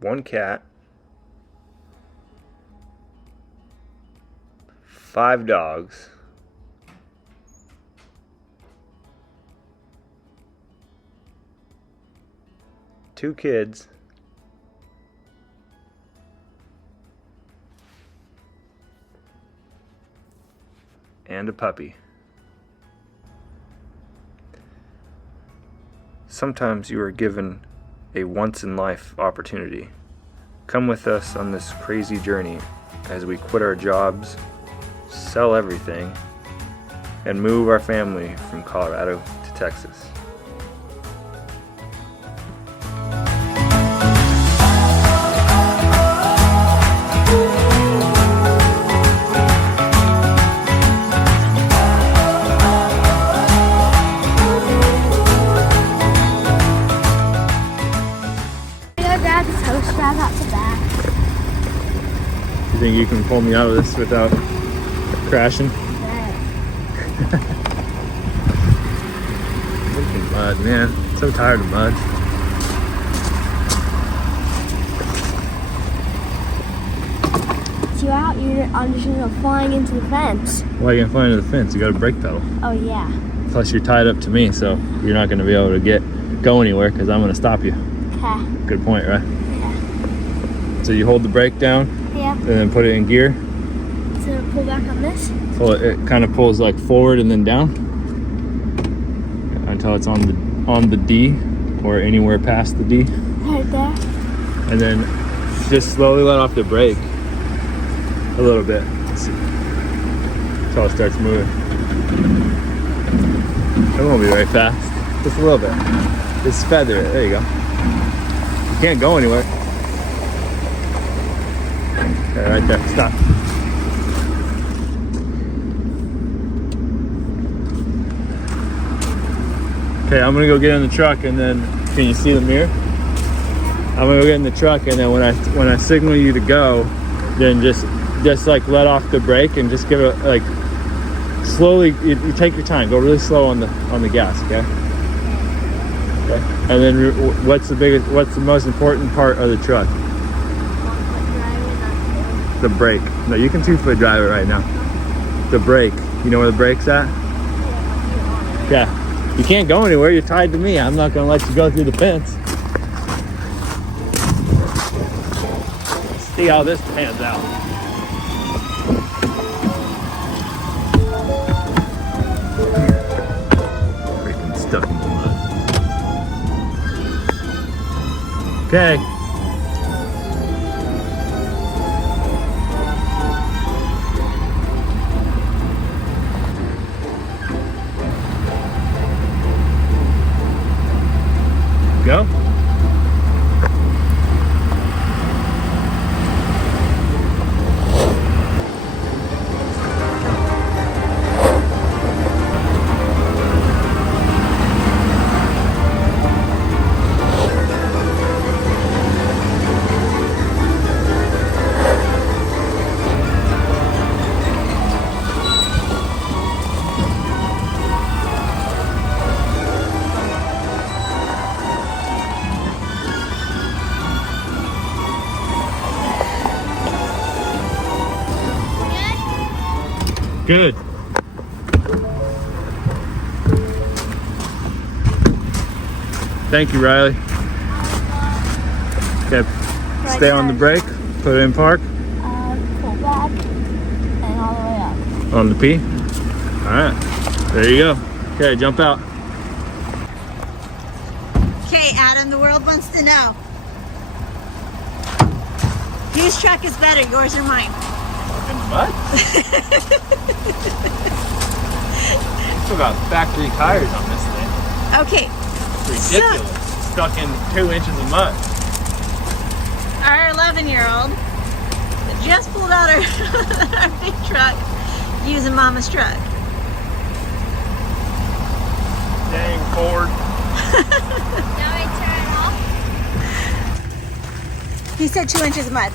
1 cat, 5 dogs, 2 kids, and a puppy. Sometimes you are given a once-in-life opportunity. Come with us on this crazy journey as we quit our jobs, sell everything, and move our family from Colorado to Texas. You think you can pull me out of this without crashing? Freaking mud, man. I'm so tired of mud. You out, I'm just gonna go flying into the fence. Why are you gonna fly into the fence? You got a brake pedal. Oh yeah. Plus you're tied up to me, so you're not gonna be able to go anywhere because I'm gonna stop you. Okay. Good point, right? Yeah. So you hold the brake down, Yeah. and then put it in gear. So pull back on this. So it kind of pulls like forward and then down until it's on the D or anywhere past the D. Right there. And then just slowly let off the brake a little bit. Let's see. Until it starts moving. It won't be very fast. Just a little bit. Just feather it. There you go. You can't go anywhere. Okay, right there. Stop. Okay, I'm gonna go get in the truck, and then can you see the mirror? I'm gonna go get in the truck, and then when I signal you to go, then just like let off the brake and just give it like slowly. You take your time. Go really slow on the gas. Okay. Okay. And then what's the most important part of the truck? 1 foot driving, not 2. The brake. No, you can 2-foot drive it right now. The brake. You know where the brake's at? Yeah. You can't go anywhere. You're tied to me. I'm not gonna let you go through the fence. Let's see how this pans out. Freaking stuck in the mud. Okay. Go. Good. Thank you, Riley. Okay, stay on the brake, put it in park. Pull back and all the way up. On the P. All right, there you go. Okay, jump out. Okay, Adam, the world wants to know. Whose truck is better, yours or mine? What? Still got factory tires on this thing. Okay. It's ridiculous. Stuck in 2 inches of mud. Our 11-year-old just pulled out our big truck using Mama's truck. Dang, Ford. Now I turn it off. He said 2 inches of mud.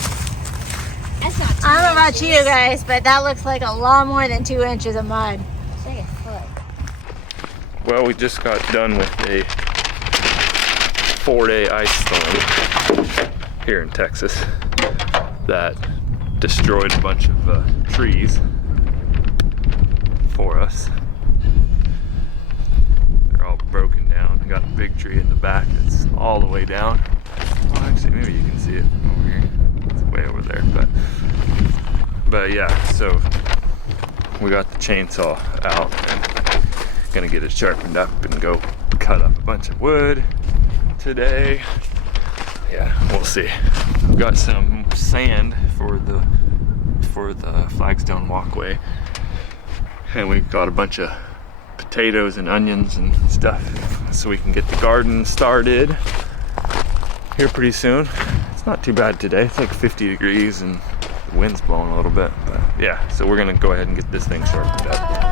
That's not 2 I don't know about you guys, but that looks like a lot more than 2 inches of mud. It's like a foot. Well, we just got done with a 4-day ice storm here in Texas that destroyed a bunch of trees for us. They're all broken down. I got a big tree in the back that's all the way down. Well, actually, maybe you can see it over here. It's way over there, but yeah. So we got the chainsaw out and gonna get it sharpened up and go cut up a bunch of wood today. Yeah, we'll see. We've got some sand for the flagstone walkway, and we've got a bunch of potatoes and onions and stuff so we can get the garden started here pretty soon. It's not too bad today. It's like 50 degrees and the wind's blowing a little bit, but yeah, so we're gonna go ahead and get this thing sharpened up.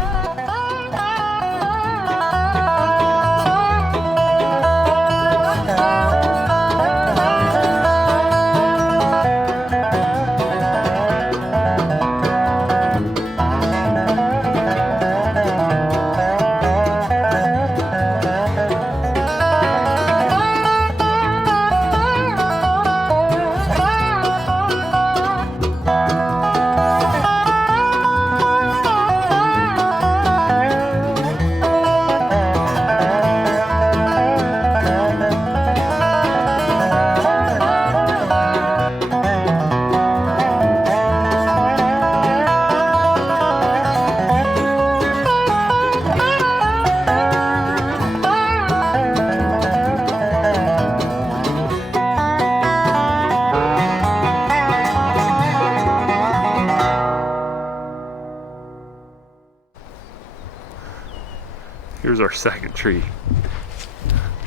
Here's our second tree.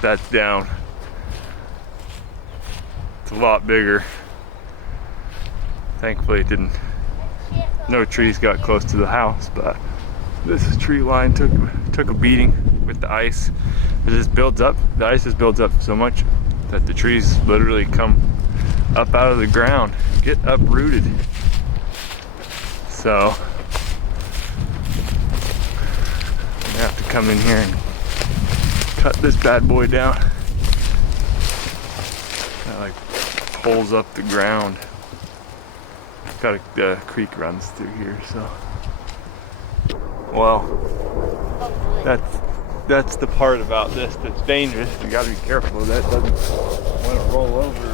That's down. It's a lot bigger. Thankfully it didn't, no trees got close to the house, but this tree line took a beating with the ice. It just builds up, the ice just builds up so much that the trees literally come up out of the ground, get uprooted. So I have to come in here and cut this bad boy down. That like pulls up the ground. Got a creek runs through here, so. Well, that's the part about this that's dangerous. You gotta be careful that doesn't want to roll over.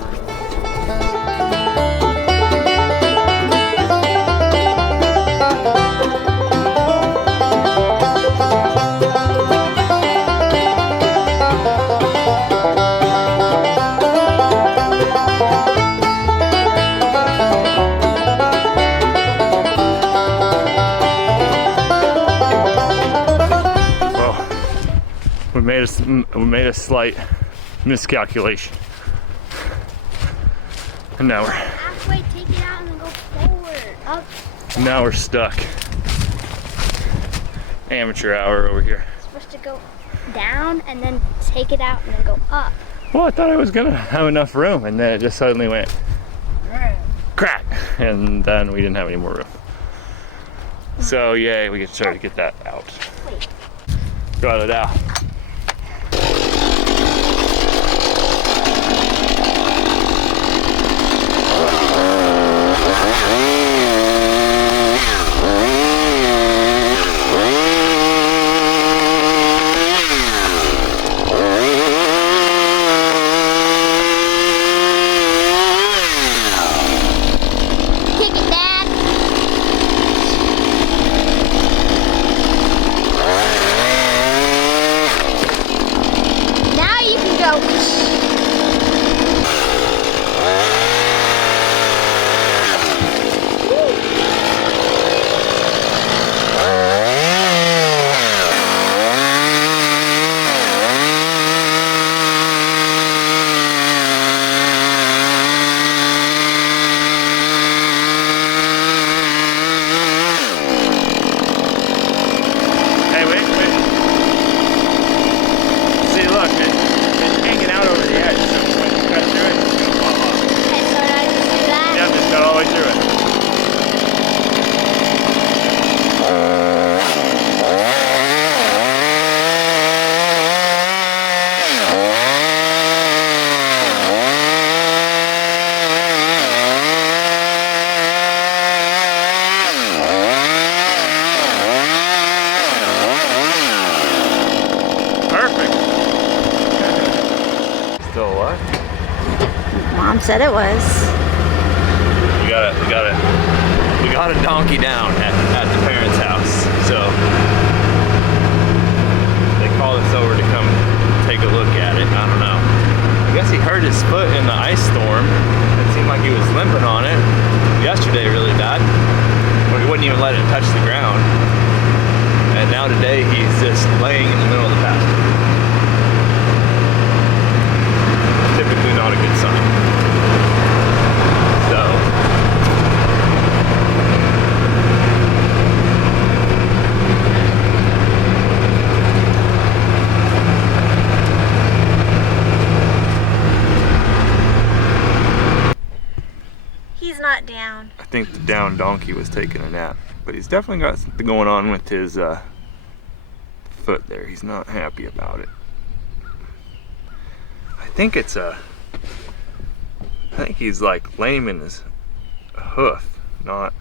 We made a slight miscalculation, and now we're halfway. Take it out and then go forward, up. Now we're stuck. Amateur hour over here. It's supposed to go down and then take it out and then go up. Well, I thought I was gonna have enough room, and then it just suddenly went crack, and then we didn't have any more room. So yay, we can try to get that out. Wait. Got it out. Mom said it was. We got a donkey down at the parents' house, so they called us over to come take a look at it. I don't know. I guess he hurt his foot in the ice storm. It seemed like he was limping on it yesterday really bad, but he wouldn't even let it touch the ground. And now today he's just laying in the middle of the pasture. Typically not a good sign. So He's not down. I think the down donkey was taking a nap, but he's definitely got something going on with his foot there. He's not happy about it. I think he's like lame in his hoof, not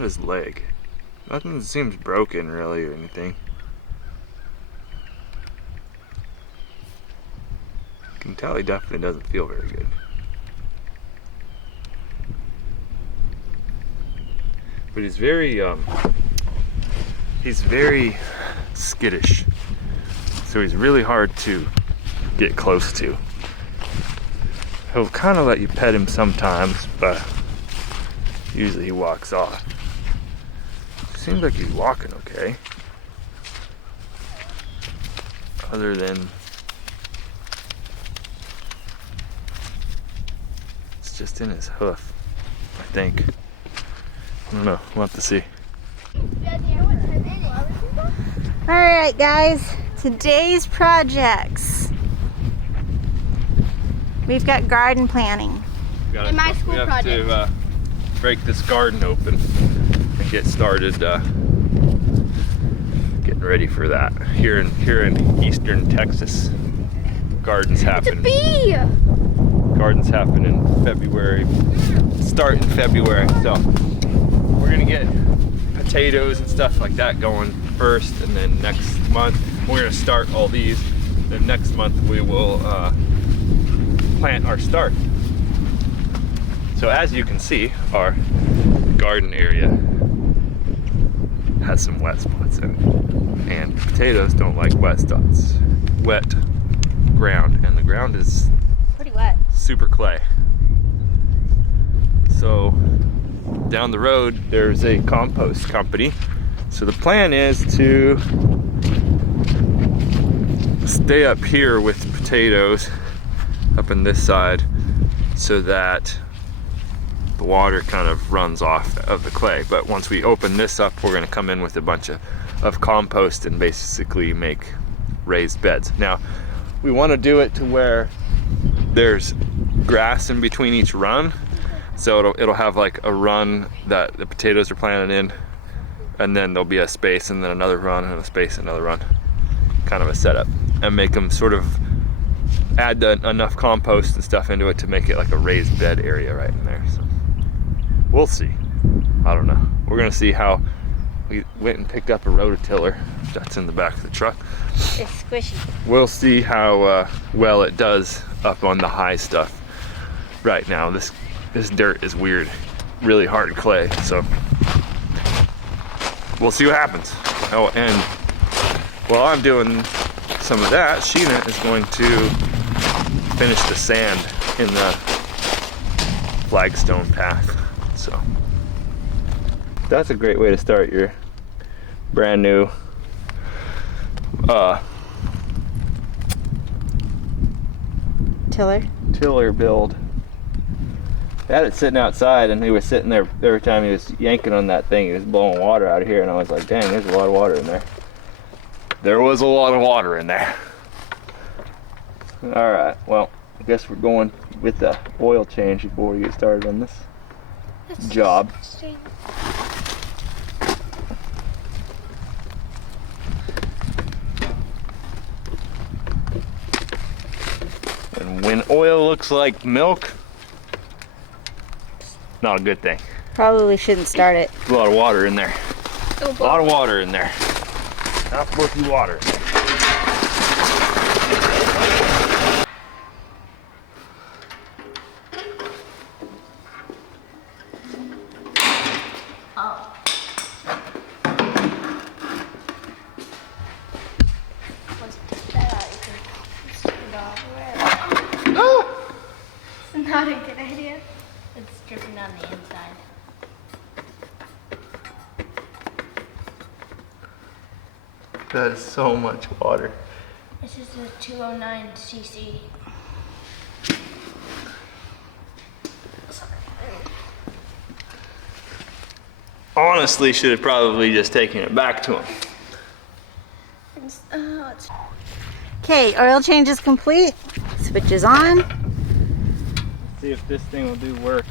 his leg. Nothing seems broken really or anything. You can tell he definitely doesn't feel very good. But he's very skittish. So he's really hard to get close to. He'll kind of let you pet him sometimes, but usually he walks off. Seems like he's walking okay. Other than it's just in his hoof, I think. I don't know, we'll have to see. Alright guys, today's projects. We've got garden planning. In my school project. We have to break this garden open and get started getting ready for that. Here in eastern Texas, gardens happen. It's a bee! Gardens happen in February, start in February. So we're gonna get potatoes and stuff like that going first, and then next month we're gonna start all these. Then next month we will plant our start. So as you can see, our garden area has some wet spots in it, and potatoes don't like wet spots, wet ground, and the ground is Pretty wet. super clay. So down the road there's a compost company. So the plan is to stay up here with potatoes up in this side so that the water kind of runs off of the clay. But once we open this up, we're going to come in with a bunch of compost and basically make raised beds. Now we want to do it to where there's grass in between each run, so it'll have like a run that the potatoes are planted in, and then there'll be a space and then another run and a space, another run, kind of a setup, and make them sort of add enough compost and stuff into it to make it like a raised bed area right in there. So we'll see. I don't know. We're gonna see how. We went and picked up a rototiller that's in the back of the truck. It's squishy. We'll see how well it does up on the high stuff. Right now this dirt is weird, really hard clay, so we'll see what happens. Oh, and while I'm doing some of that, Sheena is going to finish the sand in the flagstone path. So that's a great way to start your brand new tiller build. I had it sitting outside, and he was sitting there every time he was yanking on that thing, he was blowing water out of here, and I was like, dang, there's a lot of water in there. There was a lot of water in there. All right, well, I guess we're going with the oil change before we get started on this job. And when oil looks like milk, not a good thing. Probably shouldn't start it. A lot of water in there. A lot of water in there. Not supposed to be water. not a good idea. It's dripping on the inside. That is so much water. This is a 209 cc. Honestly, should have probably just taken it back to him. Okay, oil change is complete. Switch is on. Let's see if this thing will do work.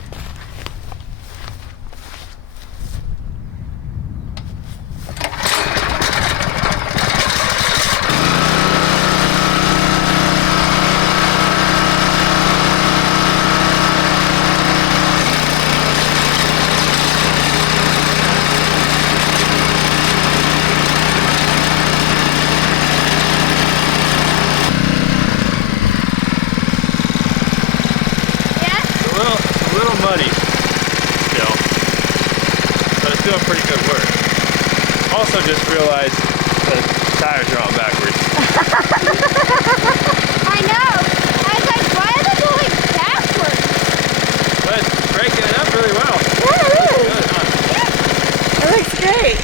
A little muddy still, but it's doing pretty good work. Also just realized the tires are on backwards. I know. I was like, why are they going backwards? But it's breaking it up really well. Yeah, it is. Good, huh? It looks great.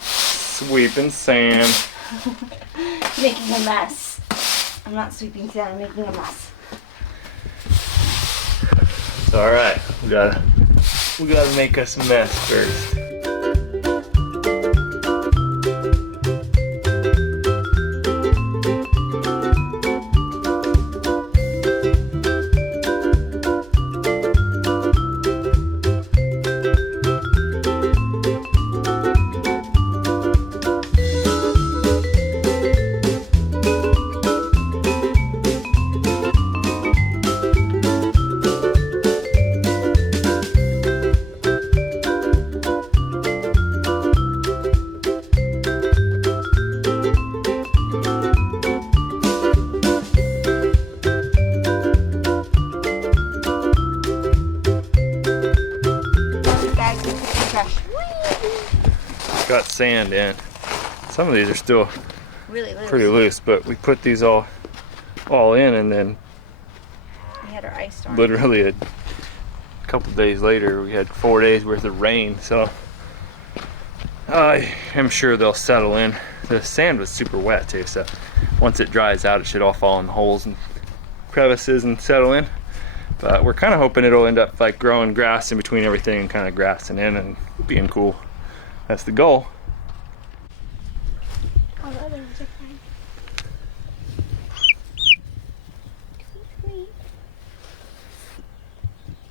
Sweeping sand. Making a mess. I'm not sweeping sand, I'm making a mess. It's alright. We gotta make us a mess first. Got sand in. Some of these are still Really loose. pretty loose, but we put these all in, and then We had our ice storm. literally a couple days later we had 4 days worth of rain, so I am sure they'll settle in. The sand was super wet too, so once it dries out it should all fall in the holes and crevices and settle in. But we're kind of hoping it'll end up like growing grass in between everything and kind of grassing in and being cool. That's the goal. All the others are fine.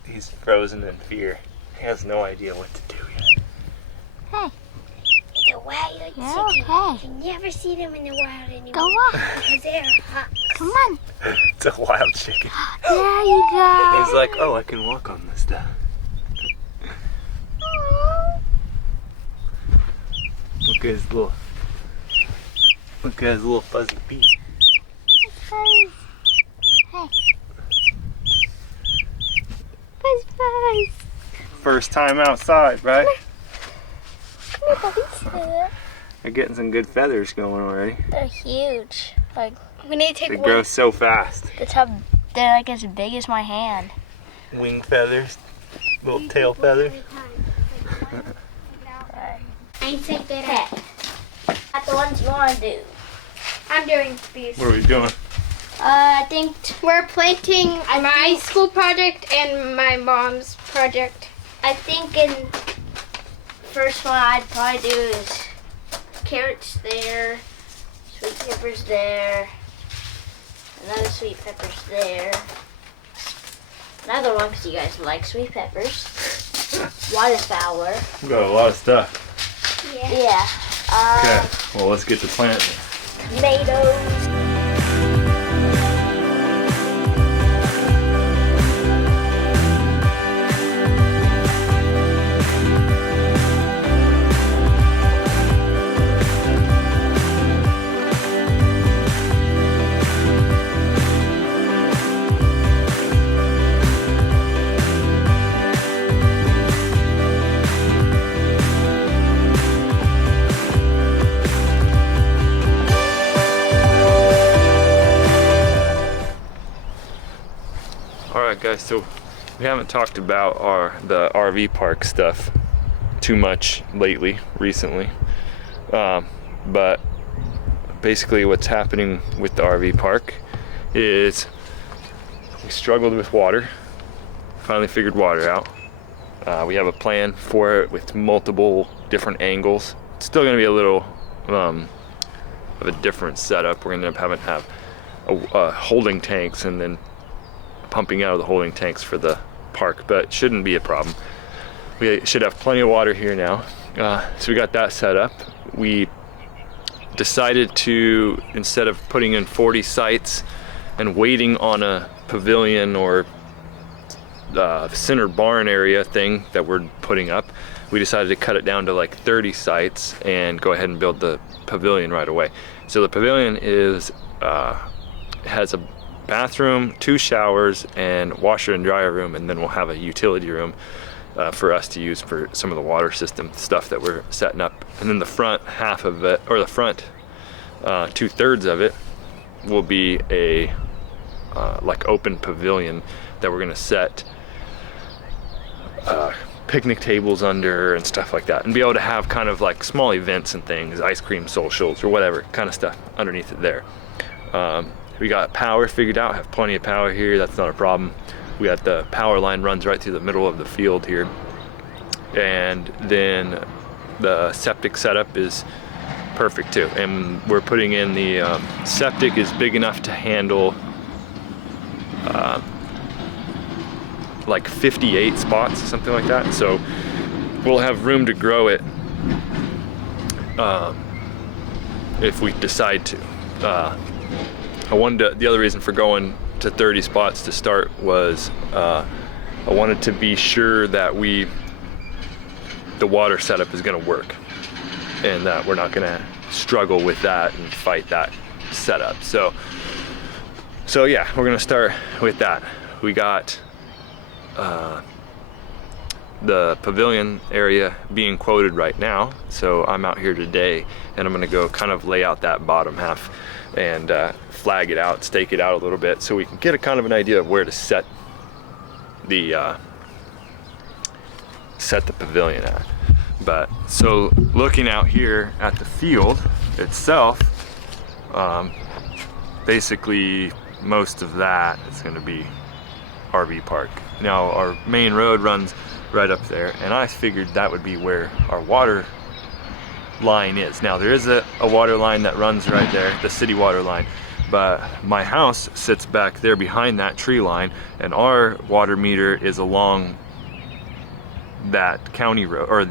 He's frozen in fear. He has no idea what to do yet. Hey. It's a wild Yeah, chicken. okay. You never see them in the wild anymore. Go on. Because they're hot. Come on. It's a wild chicken. There you go. He's like, oh, I can walk on this stuff. Look at his little fuzzy feet. Hey. Buzz, buzz. First time outside, right? Come here, puppies. They're getting some good feathers going already. They're huge. Like, we need to take They one. grow so fast. They're like as big as my hand. Wing feathers, little tail feathers. I take that Okay. out. That's the ones you want to do. I'm doing these. What are we doing? I think We're planting my school project and my mom's project. in first one I'd probably do is carrots there, sweet peppers there, another sweet peppers there, another one because you guys like sweet peppers, wildflower. We got a lot of stuff. Yeah. Okay, well, let's get to planting. Tomatoes. guys, so we haven't talked about the RV park stuff too much recently, but basically what's happening with the RV park is we struggled with water, finally figured water out. We have a plan for it with multiple different angles. It's still going to be a little of a different setup. We're going to end up having to have holding tanks and then pumping out of the holding tanks for the park, but it shouldn't be a problem. We should have plenty of water here now. So we got that set up. We decided to, instead of putting in 40 sites and waiting on a pavilion or center barn area thing that we're putting up, we decided to cut it down to like 30 sites and go ahead and build the pavilion right away. So the pavilion has a bathroom, 2 showers, and washer and dryer room, and then we'll have a utility room for us to use for some of the water system stuff that we're setting up. And then the front half of it, or the front 2/3 of it, will be a like open pavilion that we're gonna set picnic tables under and stuff like that, and be able to have kind of like small events and things, ice cream socials or whatever kind of stuff underneath it there. We got power figured out, have plenty of power here, that's not a problem. We got the power line runs right through the middle of the field here, and then the septic setup is perfect too, and we're putting in the septic is big enough to handle like 58 spots, something like that, so we'll have room to grow it if we decide to. The other reason for going to 30 spots to start was I wanted to be sure that the water setup is going to work, and that we're not going to struggle with that and fight that setup. So yeah, we're going to start with that. We got the pavilion area being quoted right now, so I'm out here today and I'm going to go kind of lay out that bottom half and flag it out, stake it out a little bit, so we can get a kind of an idea of where to set the pavilion at. But so looking out here at the field itself, basically most of that is going to be RV park. Now our main road runs right up there, and I figured that would be where our water line is. Now there is a water line that runs right there, the city water line, but my house sits back there behind that tree line, and our water meter is along that county road, or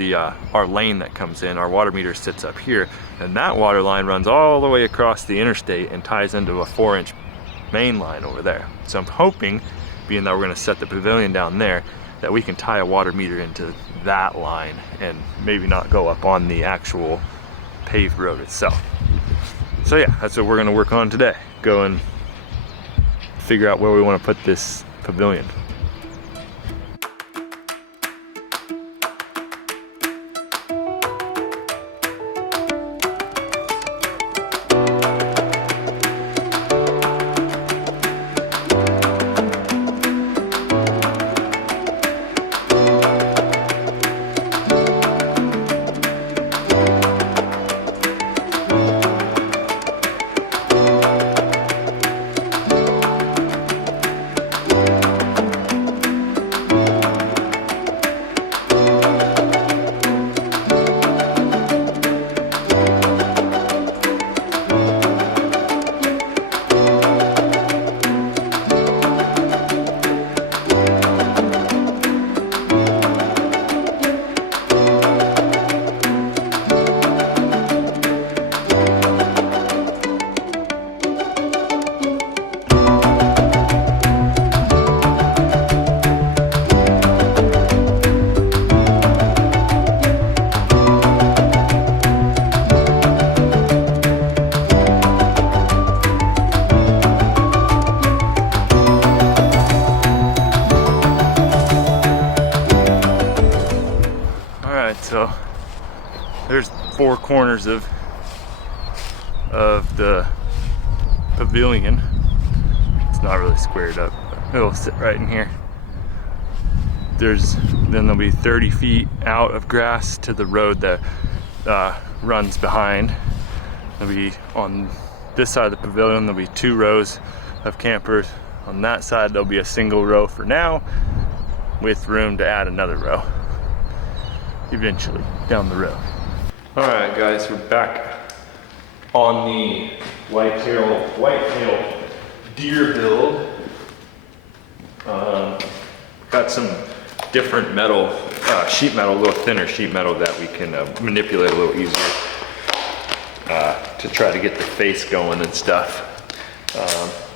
our lane that comes in. Our water meter sits up here, and that water line runs all the way across the interstate and ties into a 4-inch main line over there. So I'm hoping, being that we're going to set the pavilion down there, that we can tie a water meter into that line and maybe not go up on the actual paved road itself. So yeah, that's what we're going to work on today. Go and figure out where we want to put this pavilion. So there's 4 corners of the pavilion. It's not really squared up, but it'll sit right in here. then there'll be 30 feet out of grass to the road that runs behind. There'll be on this side of the pavilion, there'll be 2 rows of campers. On that side, there'll be a single row for now, with room to add another row eventually down the road. All right, guys, we're back on the whitetail deer build. Got some different metal, sheet metal, a little thinner sheet metal that we can manipulate a little easier to try to get the face going and stuff.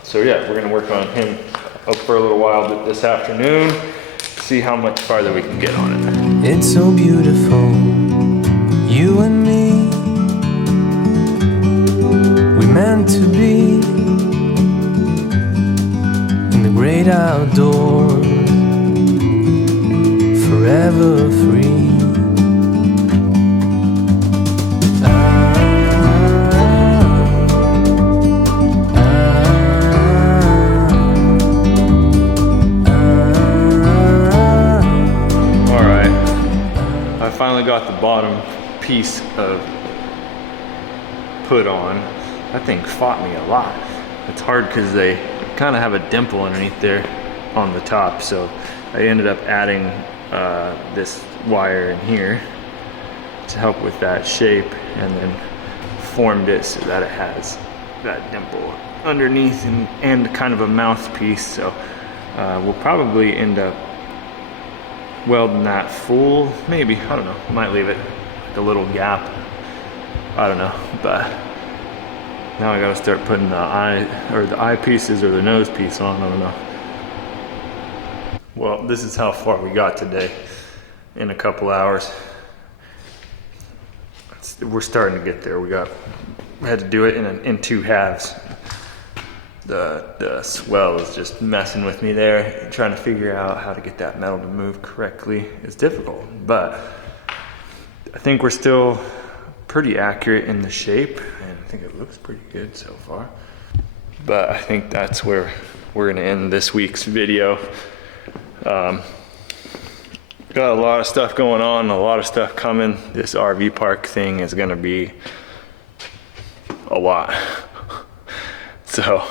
So yeah, we're gonna work on him up for a little while this afternoon, see how much farther we can get on it. It's so beautiful, you and me. We meant to be in the great outdoors, forever free. Finally got the bottom piece of put on. That thing fought me a lot. It's hard because they kind of have a dimple underneath there on the top, so I ended up adding this wire in here to help with that shape, and then formed it so that it has that dimple underneath and kind of a mouthpiece. So we'll probably end up welding that full, maybe, I don't know, might leave it like a little gap, I don't know, but now I gotta start putting the eye pieces or the nose piece on, I don't know. Well, this is how far we got today in a couple hours. We're starting to get there. We had to do it in 2 halves. The swell is just messing with me there. Trying to figure out how to get that metal to move correctly is difficult, but I think we're still pretty accurate in the shape, and I think it looks pretty good so far. But I think that's where we're gonna end this week's video. Got a lot of stuff going on, a lot of stuff coming. This RV park thing is gonna be a lot. So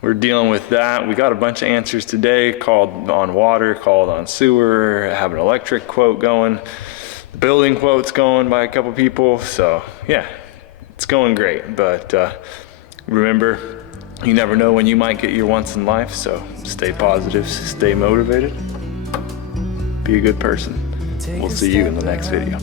we're dealing with that. We got a bunch of answers today, called on water, called on sewer, have an electric quote going, the building quote's going by a couple people. So yeah, it's going great. But remember, you never know when you might get your once in life, so stay positive, stay motivated, be a good person. We'll see you in the next video.